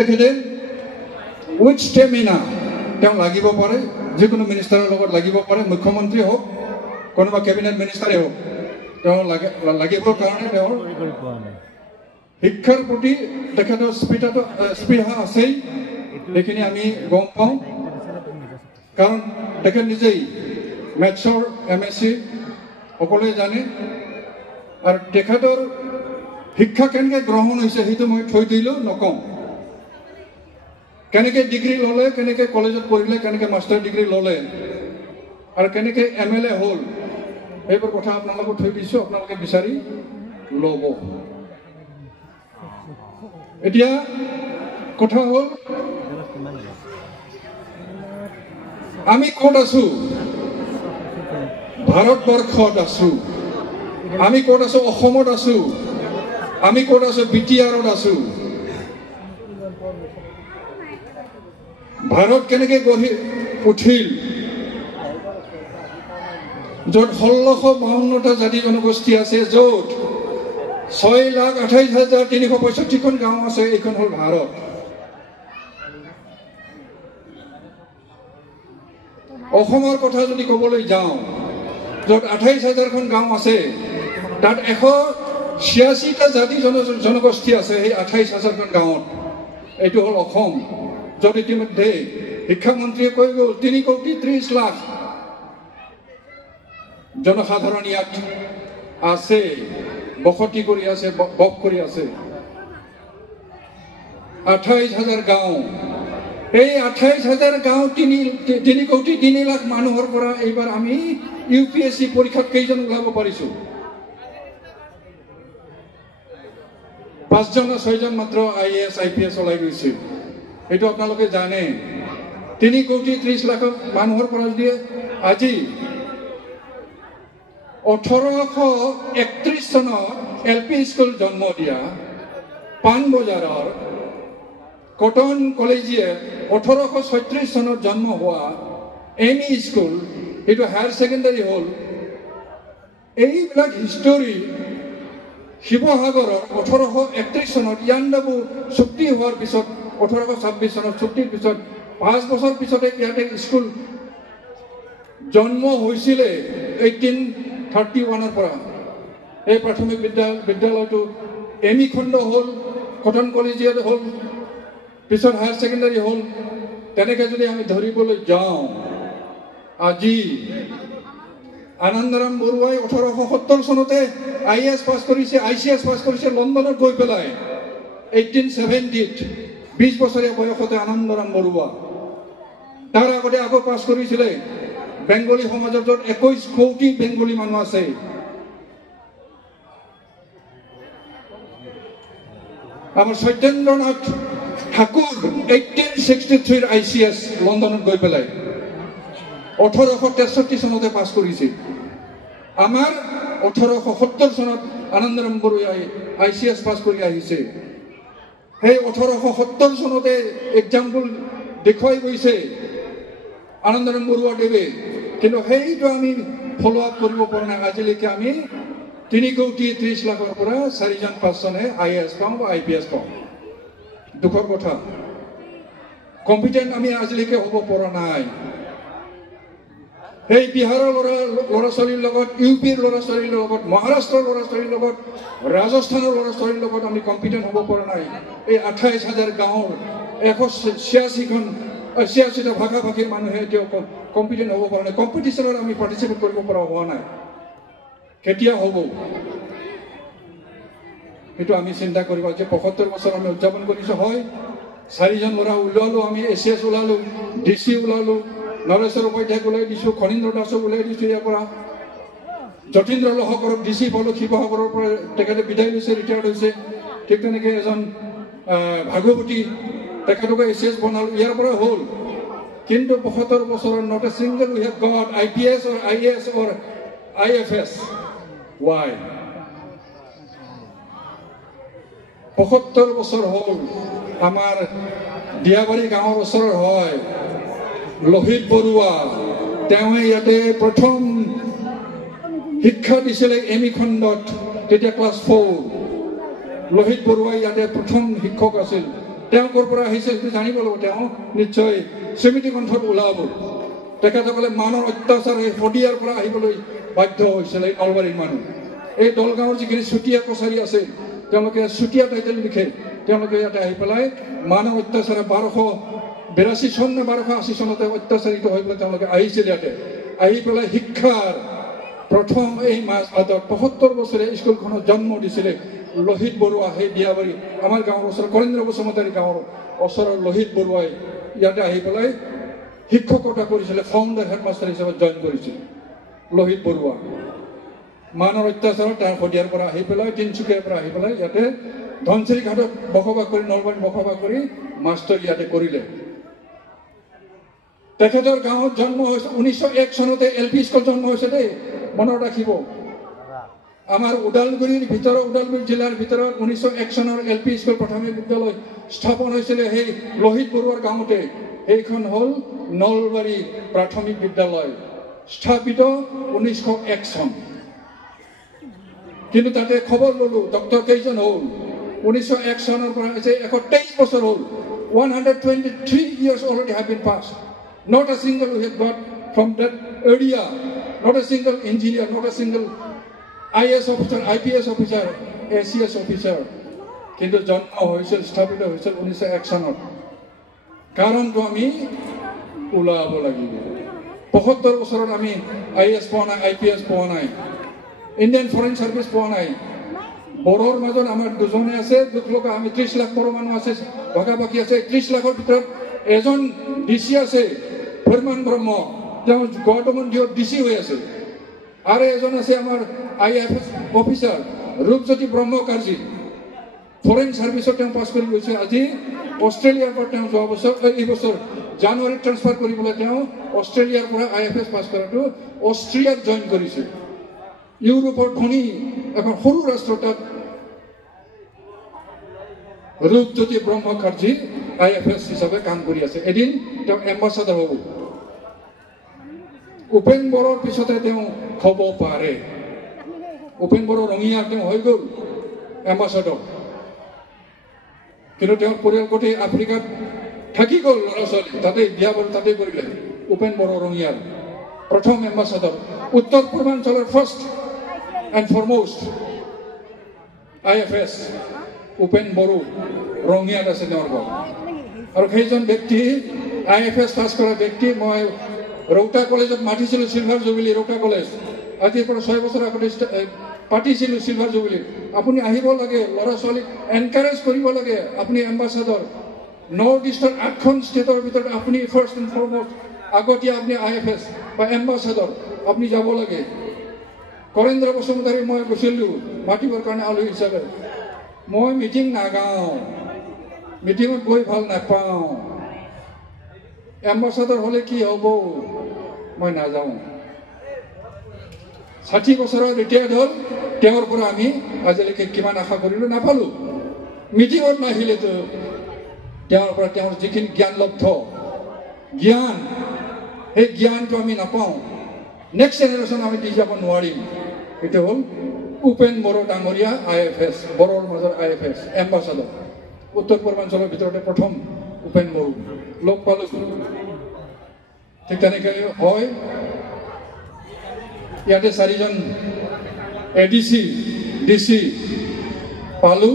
তেখেতে with stamina তেওঁ লাগিব পাৰে, যিকোনো মিনিষ্টাৰৰ লগত লাগিব পাৰে, মুখ্যমন্ত্ৰী হওক কোনোবা কেবিনেট মিনিষ্টাৰে হওক, তেওঁ লাগিবৰ কাৰণে তেওঁৰ শিক্ষাৰ প্ৰতি তেখেতৰ স্পৃহা আছেই, সেইখিনি আমি গম পাওঁ। কাৰণ তেখেত নিজেই মেথছৰ MSc সকলোৱে জানে, আৰু তেখেতৰ শিক্ষা কেনেকৈ গ্ৰহণ হৈছে সেইটো মই থৈ দিলেও নকওঁ। কেনেকৈ ডিগ্ৰী ল'লে, কেনেকৈ কলেজত পঢ়িলে, কেনেকৈ মাষ্টাৰ ডিগ্ৰী ল'লে, আৰু কেনেকৈ MLA হ'ল, সেইবোৰ কথা আপোনালোকক থৈ দিছোঁ, আপোনালোকে বিচাৰি ল'ব। এতিয়া কথা হ'ল আমি ক'ত আছোঁ? ভাৰতবৰ্ষত আছোঁ। আমি ক'ত আছোঁ? অসমত আছোঁ। আমি ক'ত আছোঁ? BTRত আছোঁ। ভাৰত কেনেকৈ গঢ়ি উঠিল? য'ত 1652টা জাতি জনগোষ্ঠী আছে, য'ত 6,28,365খন গাঁও আছে, এইখন হ'ল ভাৰত। অসমৰ কথা যদি ক'বলৈ যাওঁ, য'ত 28,000খন গাঁও আছে, তাত 186টা জাতি জনগোষ্ঠী আছে সেই 28,000খন গাঁৱত। এইটো হ'ল অসম, য'ত ইতিমধ্যে শিক্ষামন্ত্ৰীয়ে কৈ গ'ল 3,30,00,000 জনসাধাৰণ ইয়াত আছে, বসতি কৰি আছে, বস কৰি আছে। 28,000 গাঁও, এই 28,000 গাঁও 3,03,00,000 মানুহৰ পৰা এইবাৰ আমি UPSC পৰীক্ষাত কেইজন ওলাব পাৰিছোঁ? 5জন বা 6জন মাত্ৰ IAS IPS ওলাই গৈছে। এইটো আপোনালোকে জানে। 3,30,00,000 মানুহৰ পৰা যদি আজি 1831 চনত LP স্কুল জন্ম দিয়া পাণবজাৰৰ কটন কলেজিয়ে 1836 চনত জন্ম হোৱা ME স্কুল, এইটো হায়াৰ ছেকেণ্ডাৰী হ'ল। এইবিলাক হিষ্টৰী শিৱসাগৰৰ 1831 চনত ইয়াণ্ডাবু চুক্তি হোৱাৰ পিছত, 1826 চনত চুক্তিৰ পিছত 5 বছৰ পিছতে ইয়াতে স্কুল জন্ম হৈছিলে 1831ৰ পৰা। এই প্ৰাথমিক বিদ্যালয়টো ME খণ্ড হ'ল, কটন কলেজিয়েট হ'ল, পিছত হায়াৰ ছেকেণ্ডাৰী হ'ল। তেনেকৈ যদি আমি ধৰিবলৈ যাওঁ, আজি আনন্দৰাম বৰুৱাই 1870 চনতে IAS পাছ কৰিছে, ICS পাছ কৰিছে লণ্ডনত গৈ পেলাই 1870ত, 20 বছৰীয়া বয়সতে আনন্দৰাম বৰুৱা। তাৰ আগতে আকৌ পাছ কৰিছিলে বেংগলী সমাজৰ, য'ত 21 কোটি বেংগলী মানুহ আছে। আমাৰ সত্যেন্দ্ৰনাথ ঠাকুৰ 1863 ICS লণ্ডনত গৈ পেলাই 1863 চনতে পাছ কৰিছে। আমাৰ 1870 চনত আনন্দৰাম বৰুৱাই ICS পাছ কৰি আহিছে। সেই 1870 চনতে এক্সাম্পল দেখুৱাই গৈছে আনন্দৰাম বৰুৱাদেৱে, কিন্তু সেইটো আমি ফ'ল' আপ কৰিব পৰা নাই। আজিলৈকে আমি 3,30,00,000 পৰা 4জন 5জনে IAS পাওঁ বা IPS পাওঁ। দুখৰ কথা, কম্পিটেণ্ট আমি আজিলৈকে হ'ব পৰা নাই। সেই বিহাৰৰ ল'ৰা ছোৱালীৰ লগত, UPৰ ল'ৰা ছোৱালীৰ লগত, মহাৰাষ্ট্ৰৰ ল'ৰা ছোৱালীৰ লগত, ৰাজস্থানৰ ল'ৰা ছোৱালীৰ লগত আমি কম্পিটেণ্ট হ'ব পৰা নাই। এই 28,000 গাঁৱৰ 186টা ভাষা ভাষীৰ মানুহে এতিয়াও কম্পিটেণ্ট হ'ব পৰা নাই। কম্পিটিশ্যনত আমি পাৰ্টিচিপেট কৰিব পৰা হোৱা নাই। কেতিয়া হ'ব সেইটো আমি চিন্তা কৰিব। যে 75 বছৰ আমি উদযাপন কৰিছোঁ, হয় 4জন ল'ৰা ওলালোঁ, আমি ACS ওলালোঁ, DC ওলালোঁ, নৰেশ্বৰ উপাধ্যায়ক ওলাই দিছোঁ, খনীন্দ্ৰ দাসক ওলাই দিছোঁ ইয়াৰ পৰা, যতীন্দ্ৰ লহকৰক DC পালোঁ, শিৱসাগৰৰ পৰা তেখেতে বিদায় লৈছে, ৰিটায়াৰ্ড হৈছে। ঠিক তেনেকৈ এজন ভাগৱতী, তেখেতকো ACS বনালোঁ, ইয়াৰ পৰা হ'ল। কিন্তু 75 বছৰৰ not a single we have gut IPS or IAS or IFS. Why? 75 বছৰ হ'ল। আমাৰ দিয়াবাৰী গাঁৱৰ ওচৰৰ হয় লোহিত বৰুৱা, তেওঁৱে ইয়াতে প্ৰথম শিক্ষা দিছিলে ME খণ্ডত, তেতিয়া ক্লাছ 4। লোহিত বৰুৱাই ইয়াতে প্ৰথম শিক্ষক আছিল। তেওঁ ক'ৰ পৰা আহিছে সেইটো জানিব লাগিব তেওঁ নিশ্চয় স্মৃতি গ্ৰন্থত ওলাব তেখেতসকলে মানৰ অত্যাচাৰ এই শদিয়াৰ পৰা আহিবলৈ বাধ্য হৈছিল এই নলবাৰীৰ মানুহ এই দলগাঁৱৰ যিখিনি চুতীয়া কছাৰী আছে তেওঁলোকে চুতীয়া টাইটেল লিখে তেওঁলোকে ইয়াতে আহি পেলাই মানৰ অত্যাচাৰে 1282 চন নে 1280 চনতে অত্যাচাৰিত হৈ পেলাই তেওঁলোকে আহিছিল ইয়াতে আহি পেলাই শিক্ষাৰ প্ৰথম এই মাছ আদত 75 বছৰে স্কুলখনত জন্ম দিছিলে লোহিত বৰুৱা সেই বিয়াবাৰী আমাৰ গাঁৱৰ ওচৰৰ কলেন্দ্ৰ বসুমতাৰী গাঁৱৰ ওচৰৰ লোহিত বৰুৱাই ইয়াতে আহি পেলাই শিক্ষকতা কৰিছিলে ফাউণ্ডাৰ হেডমাষ্টাৰ হিচাপে জইন কৰিছিল লোহিত বৰুৱা মানৰ অত্যাচাৰত তাৰ শদিয়াৰ পৰা আহি পেলাই তিনিচুকীয়াৰ পৰা আহি পেলাই ইয়াতে ধনচিৰি ঘাটত বসবাস কৰি নলবাৰীত বসবাস কৰি মাষ্টৰ ইয়াতে কৰিলে তেখেতৰ গাঁৱত জন্ম হৈছে 1901 চনতে LP স্কুল জন্ম হৈছে দেই মনত ৰাখিব আমাৰ ওদালগুৰিৰ ভিতৰত ওদালগুৰি জিলাৰ ভিতৰত 1901 চনৰ LP স্কুল প্ৰাথমিক বিদ্যালয় স্থাপন হৈছিল সেই লোহিত বৰুৱাৰ গাঁৱতে এইখন হ'ল নলবাৰী প্ৰাথমিক বিদ্যালয় স্থাপিত 1901 চন কিন্তু তাতে খবৰ ললো ডক্টৰ কেইজন হ'ল 1901 চনৰ পৰা 123 বছৰ হ'ল 123 years already have been passed not a single who has got from that area not a single engineer not a single IAS officer IPS officer ACS officer কিন্তু জন্ম হৈছিল স্থাপিত হৈছিল 1901 চনত কাৰণটো আমি ওলাব লাগিব 75 বছৰত আমি IAS পোৱা নাই IPS পোৱা নাই ইণ্ডিয়ান ফৰেন সাৰ্ভিস পোৱা নাই বড়োৰ মাজত আমাৰ দুজনে আছে দুখ লগা আমি 30 লাখ বড়ো মানুহ আছে ভাগাভাগি আছে 30 লাখৰ ভিতৰত এজন ডিসি আছে ফৰমান ব্ৰহ্ম তেওঁ গভৰ্ণমেণ্ট দিও ডিসি হৈ আছে আৰু এজন আছে আমাৰ IFS অফিচাৰ ৰূপজ্যোতি ব্ৰহ্মকাৰ্জী ফৰেন সাৰ্ভিসত তেওঁ পাছ কৰি গৈছে আজি অষ্ট্ৰেলিয়াৰ পৰা তেওঁ যোৱা বছৰ এই বছৰ জানুৱাৰীত ট্ৰান্সফাৰ কৰিবলৈ তেওঁ অষ্ট্ৰেলিয়াৰ পৰা IFS পাছ কৰাটো অষ্ট্ৰিয়াত জইন কৰিছে ইউৰোপৰ ধনী এখন সৰু ৰাষ্ট্ৰ তাত ৰূপজ্যোতি ব্ৰহ্মকাৰ্জী IFS হিচাপে কাম কৰি আছে এদিন তেওঁ এম্বাসাডাৰ হ'ব উপেন বড়োৰ পিছতে তেওঁ হ'ব পাৰে উপেন বড়ো ৰঙিয়াৰ তেওঁ হৈ গ'ল এম্বাসাডাৰ কিন্তু তেওঁৰ পৰিয়াল গোটেই আফ্ৰিকাত থাকি গ'ল ল'ৰা ছোৱালী তাতে বিয়া বাৰু তাতে কৰিলে উপেন বড়ো ৰঙিয়াৰ প্ৰথম এম্বাসাডাৰ উত্তৰ পূৰ্বাঞ্চলৰ first and foremost IFS Upen Boro ৰঙিয়াত আছে তেওঁৰ ঘৰ আৰু সেইজন ব্যক্তি IFS পাছ কৰা ব্যক্তি মই ৰৌতা কলেজত মাতিছিলোঁ সিলভাৰ জুবিলি ৰৌতা কলেজ আজিৰ পৰা 6 বছৰ আগতে পাতিছিলোঁ সিলভাৰ জুবিলি আপুনি আহিব লাগে ল'ৰা ছোৱালীক এনকাৰেজ কৰিব লাগে আপুনি এম্বাসাডাৰ নৰ্থ ইষ্টৰ 8খন ষ্টেটৰ ভিতৰত আপুনি ফাৰ্ষ্ট এণ্ড ফৰমষ্ট আগতীয়া আপুনি IFS বা এম্বাসাডাৰ আপুনি যাব লাগে কলেন্দ্ৰ বসুমতাৰী মই গৈছিলোঁ মাতিবৰ কাৰণে আলহী হিচাপে মই মিটিং নাগাওঁ মিটিঙত গৈ ভাল নাপাওঁ এম্বাসাডাৰ হ'লে কি হ'ব মই নাযাওঁ 60 বছৰৰ ৰিটায়াৰ্ড হ'ল তেওঁৰ পৰা আমি আজিলৈকে কিমান আশা কৰিলোঁ নাপালোঁ মিটিঙত নাহিলেতো তেওঁৰ পৰা তেওঁৰ যিখিনি জ্ঞানলব্ধ জ্ঞান সেই জ্ঞানটো আমি নাপাওঁ নেক্সট জেনেৰেশ্যন আমি দি যাব নোৱাৰিম এটা হ'ল উপেন বড়ো ডাঙৰীয়া IFS বড়োৰ মাজৰ IFS এম্বাসাডাৰ উত্তৰ পূৰ্বাঞ্চলৰ ভিতৰতে প্ৰথম উপেন বড়ো লগ পালোঁ ঠিক তেনেকৈ হয় ইয়াতে 4জন ADC DC পালোঁ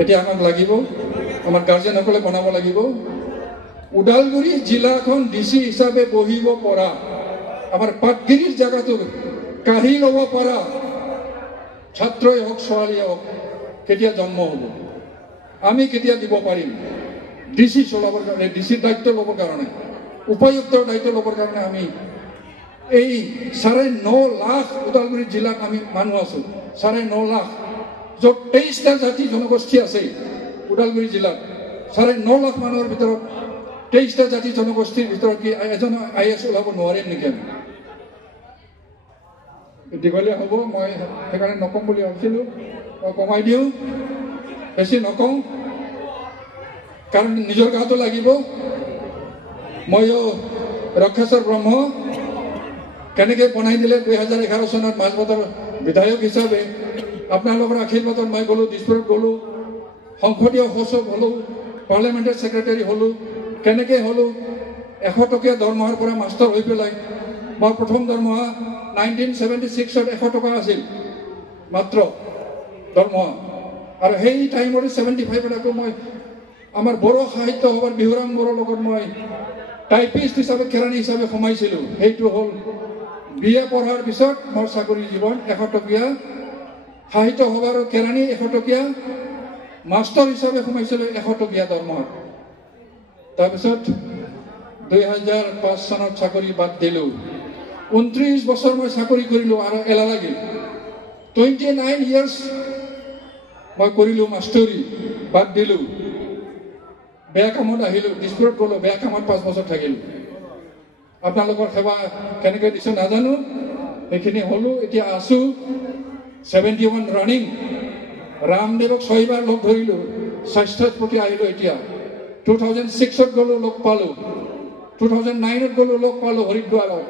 এতিয়া আমাক লাগিব আমাৰ গাৰ্জেনসকলে বনাব লাগিব ওদালগুৰি জিলাখন DC হিচাপে বহিব পৰা আমাৰ পাটগিৰিৰ জায়গাটো কাঢ়ি ল'ব পৰা ছাত্ৰই হওক ছোৱালীয়ে হওক কেতিয়া জন্ম হ'ব আমি কেতিয়া দিব পাৰিম DC চলাবৰ কাৰণে DC দায়িত্ব ল'বৰ কাৰণে উপায়ুক্তৰ দায়িত্ব ল'বৰ কাৰণে আমি এই 9.5 লাখ ওদালগুৰি জিলাত আমি মানুহ আছোঁ 9.5 লাখ য'ত 23টা জাতি জনগোষ্ঠী আছে ওদালগুৰি জিলাত 9.5 লাখ মানুহৰ ভিতৰত 23টা জাতি জনগোষ্ঠীৰ ভিতৰত কি এজন IAS ওলাব নোৱাৰিম নেকি আমি দীঘলীয়া হ'ব মই সেইকাৰণে নকম বুলি ভাবিছিলোঁ কমাই দিওঁ বেছি নকওঁ কাৰণ নিজৰ গাতো লাগিব ময়ো ৰক্ষেশ্বৰ ব্ৰহ্ম কেনেকৈ বনাই দিলে 2011 চনত মাজবাটৰ বিধায়ক হিচাপে আপোনালোকৰ আশীৰ্বাদত মই গ'লোঁ দিছপুৰত গ'লোঁ সংসদীয় সচিব হ'লোঁ পাৰ্লিয়ামেণ্টেৰী ছেক্ৰেটাৰী হ'লোঁ কেনেকৈ হ'লোঁ 100 টকীয়া দৰমহাৰ পৰা মাষ্টৰ হৈ পেলাই মোৰ প্ৰথম দৰমহা 1976ত 100 টকা আছিল মাত্ৰ দৰমহা আৰু সেই টাইমতে 75 আকৌ মই আমাৰ বড়ো সাহিত্য সভাৰ বিহুৰাম বড়োৰ লগত মই টাইপিষ্ট হিচাপে কেৰাণী হিচাপে সোমাইছিলোঁ সেইটো হ'ল বিএ পঢ়াৰ পিছত মোৰ চাকৰি জীৱন 100 টকীয়া সাহিত্য সভাৰ কেৰাণী 100 টকীয়া মাষ্টৰ হিচাপে সোমাইছিলোঁ 100 টকীয়া দৰমহাত তাৰপিছত 2005 চনত চাকৰি বাদ দিলোঁ 29 বছৰ মই চাকৰি কৰিলোঁ আৰু এলাহ লাগিল 29 years মই কৰিলোঁ মাষ্টৰী বাদ দিলোঁ বেয়া কামত আহিলোঁ দিছপুৰত গ'লোঁ বেয়া কামত 5 বছৰ থাকিলোঁ আপোনালোকৰ সেৱা কেনেকৈ দিছোঁ নাজানো সেইখিনি হ'লোঁ এতিয়া আছোঁ 71 ৰানিং ৰামদেৱক 6 বাৰ লগ ধৰিলোঁ স্বাস্থ্যৰ প্ৰতি আহিলোঁ এতিয়া 2006ত গ'লোঁ লগ পালোঁ 2009ত গ'লোঁ লগ পালোঁ হৰিদ্বাৰত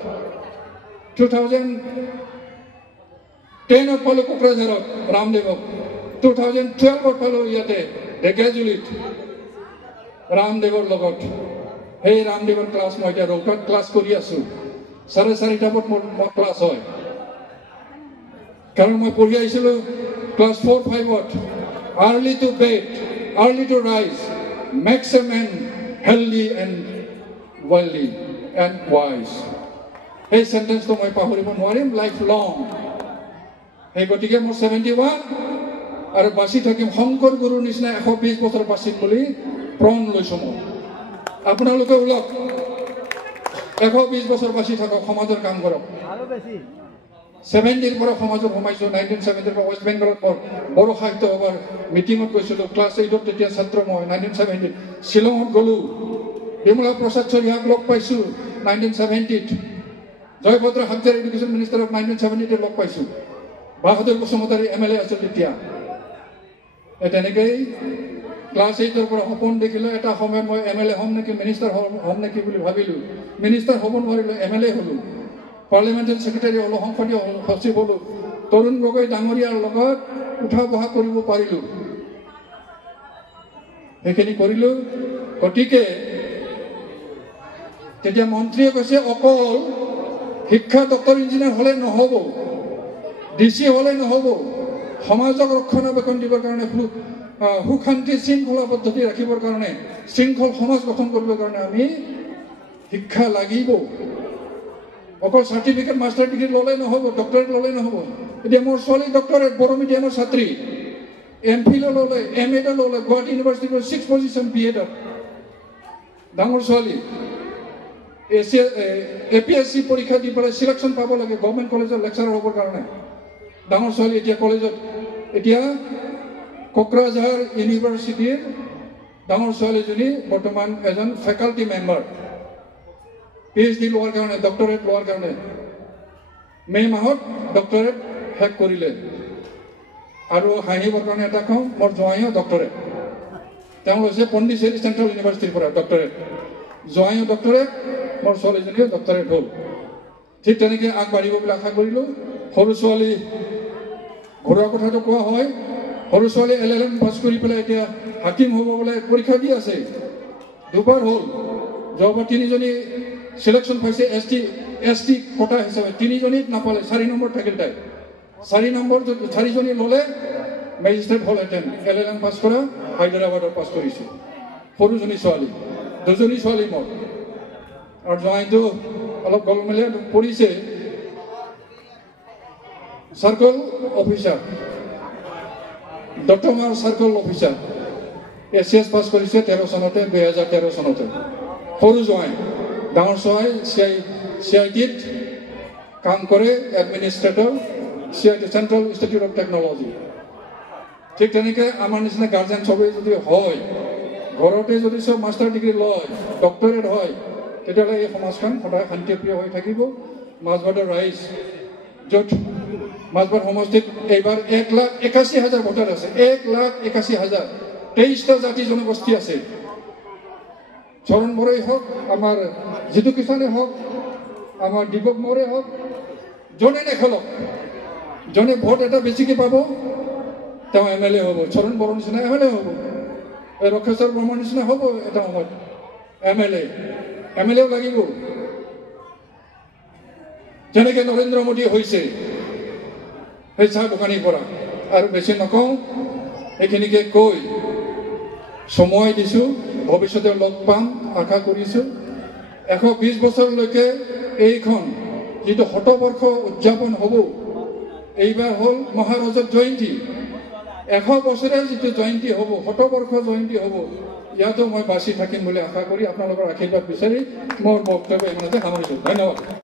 2010ত পালোঁ কোকৰাঝাৰত ৰামদেৱক 2012ত পালোঁ ইয়াতে ঢেকীয়াজুলিত ৰামদেৱৰ লগত সেই ৰামদেৱৰ ক্লাছ মই এতিয়া ৰৌতাত ক্লাছ কৰি আছোঁ 4:30 মোৰ ক্লাছ হয় কাৰণ মই পঢ়ি আহিছিলোঁ ক্লাছ 4-5ত early to bed early to rise makes a man healthy and wealthy and wise সেই চেণ্টেন্সটো মই পাহৰিব নোৱাৰিম লাইফ লং সেই গতিকে মোৰ 71 আৰু বাচি থাকিম শংকৰ গুৰুৰ নিচিনা 120 বছৰ বাচিম বুলি প্ৰণ লৈছোঁ মই আপোনালোকে ওলক 120 বছৰ বাচি থাকক সমাজৰ কাম কৰক 70ৰ পৰা সমাজত সোমাইছোঁ 1970ৰ পৰা ৱেষ্ট বেংগলত বড়ো সাহিত্য সভাৰ মিটিঙত গৈছিলোঁ ক্লাছ 8ত তেতিয়া ছাত্ৰ মই 1970 শ্বিলঙত গ'লোঁ বিমলা প্ৰসাদ চৰিয়াক লগ পাইছোঁ 1970ত জয়ভদ্ৰ হাজাৰ এডুকেশ্যন মিনিষ্টাৰক 1970তে লগ পাইছোঁ বাহাদুৰ বসুমতাৰী MLA আছিল তেতিয়া তেনেকেই ক্লাছ 8ৰ পৰা সপোন দেখিলোঁ এটা সময়ত মই MLA হ'ম নেকি মিনিষ্টাৰ হ'ম নেকি বুলি ভাবিলোঁ মিনিষ্টাৰ হ'ব নোৱাৰিলোঁ MLA হ'লোঁ পাৰ্লিয়ামেণ্টেৰী ছেক্ৰেটাৰী হ'লোঁ সংসদীয় সচিব হ'লোঁ তৰুণ গগৈ ডাঙৰীয়াৰ লগত উঠা বহা কৰিব পাৰিলোঁ সেইখিনি কৰিলোঁ গতিকে তেতিয়া মন্ত্ৰীয়ে কৈছে অকল শিক্ষা ডক্টৰ ইঞ্জিনিয়াৰ হ'লে নহ'ব DC হ'লে নহ'ব সমাজক ৰক্ষণাবেক্ষণ দিবৰ কাৰণে সুখ শান্তি শৃংখলা পদ্ধতি ৰাখিবৰ কাৰণে শৃংখল সমাজ গঠন কৰিবৰ কাৰণে আমি শিক্ষা লাগিব অকল চাৰ্টিফিকেট মাষ্টাৰ ডিগ্ৰী ল'লে নহ'ব ডক্টৰেট ল'লে নহ'ব এতিয়া মোৰ ছোৱালী ডক্টৰেট বড়ো মিডিয়ামৰ ছাত্ৰী MPhil ল'লে MA ল'লে গুৱাহাটী ইউনিভাৰ্চিটিৰ 6 পজিশ্যন BEd ডাঙৰ ছোৱালী APSC পৰীক্ষা দি পেলাই চিলেকশ্যন পাব লাগে গভৰ্ণমেণ্ট কলেজৰ লেকচাৰাৰ হ'বৰ কাৰণে ডাঙৰ ছোৱালী এতিয়া কলেজত এতিয়া কোকৰাঝাৰ ইউনিভাৰ্চিটিৰ ডাঙৰ ছোৱালীজনী বৰ্তমান এজন ফেকাল্টি মেম্বাৰ PhD লোৱাৰ কাৰণে ডক্টৰেট লোৱাৰ কাৰণে মে' মাহত ডক্টৰেট শেষ কৰিলে আৰু হাঁহিবৰ কাৰণে এটা কওঁ মোৰ জোঁৱাইও ডক্টৰেট তেওঁ লৈছে পণ্ডিচেৰী চেণ্ট্ৰেল ইউনিভাৰ্চিটিৰ পৰা ডক্টৰেট জোঁৱাইও ডক্টৰেট মোৰ ছোৱালীজনীও ডক্টৰেট হ'ল ঠিক তেনেকৈ আগবাঢ়িব বুলি আশা কৰিলোঁ সৰু ছোৱালী ঘৰুৱা কথাটো কোৱা হয় সৰু ছোৱালী LLM পাছ কৰি পেলাই এতিয়া হাকিম হ'ব বোলে পৰীক্ষা দি আছে দুবাৰ হ'ল যোৱাবাৰ 3জনী চিলেকশ্যন পাইছে ST কোটা হিচাপে 3জনীত নাপালে 4 নম্বৰ থাকিল তাই 4 নম্বৰ 4জনী ল'লে মেজিষ্ট্ৰেট হ'লহেঁতেন LLM পাছ কৰা হায়দৰাবাদত পাছ কৰিছে সৰুজনী ছোৱালী 2জনী ছোৱালী মোৰ আৰু জোঁৱাইটো অলপ গলমেলীয়া পৰিছে চাৰ্কল অফিচাৰ দত্তমাৰ চাৰ্কল অফিচাৰ ACS পাছ কৰিছে 13 চনতে 2013 চনতে সৰু জোঁৱাই ডাঙৰ জোঁৱাই CITত কাম কৰে administrator CIT central institute of technology ঠিক তেনেকৈ আমাৰ নিচিনা গাৰ্জেন চবেই যদি হয় ঘৰতে যদি চব মাষ্টাৰ ডিগ্ৰী লয় ডক্টৰেট হয় তেতিয়াহ'লে এই সমাজখন সদায় শান্তিপ্ৰিয় হৈ থাকিব মাজবাটৰ ৰাইজ য'ত মাজবাট সমষ্টিত এইবাৰ 1,81,000 ভোটাৰ আছে 1,81,000 23টা জাতি জনগোষ্ঠী আছে চৰণ বৰাই হওক আমাৰ জিতু কিষাণে হওক আমাৰ দীপক মৌৰে হওক জনে নেখেলক জনে ভোট এটা বেছিকৈ পাব তেওঁ MLA হ'ব চৰণ বৰৰ নিচিনা MLA হ'ব এই ৰক্ষেশ্বৰ ব্ৰহ্মৰ নিচিনা হ'ব এটা সময়ত MLA লাগিব যেনেকৈ নৰেন্দ্ৰ মোদী হৈছে সেই চাহ দোকানীৰ পৰা আৰু বেছি নকওঁ এইখিনিকে কৈ সময় দিছোঁ ভৱিষ্যতে লগ পাম আশা কৰিছোঁ 120 বছৰলৈকে এইখন যিটো শতবৰ্ষ উদযাপন হ'ব এইবাৰ হ'ল মহাৰাজৰ জয়ন্তী 100 বছৰে যিটো জয়ন্তী হ'ব শতবৰ্ষ জয়ন্তী হ'ব ইয়াতো মই বাচি থাকিম বুলি আশা কৰি আপোনালোকৰ আশীৰ্বাদ বিচাৰি মোৰ বক্তব্য ইমানতে সামৰিছোঁ ধন্যবাদ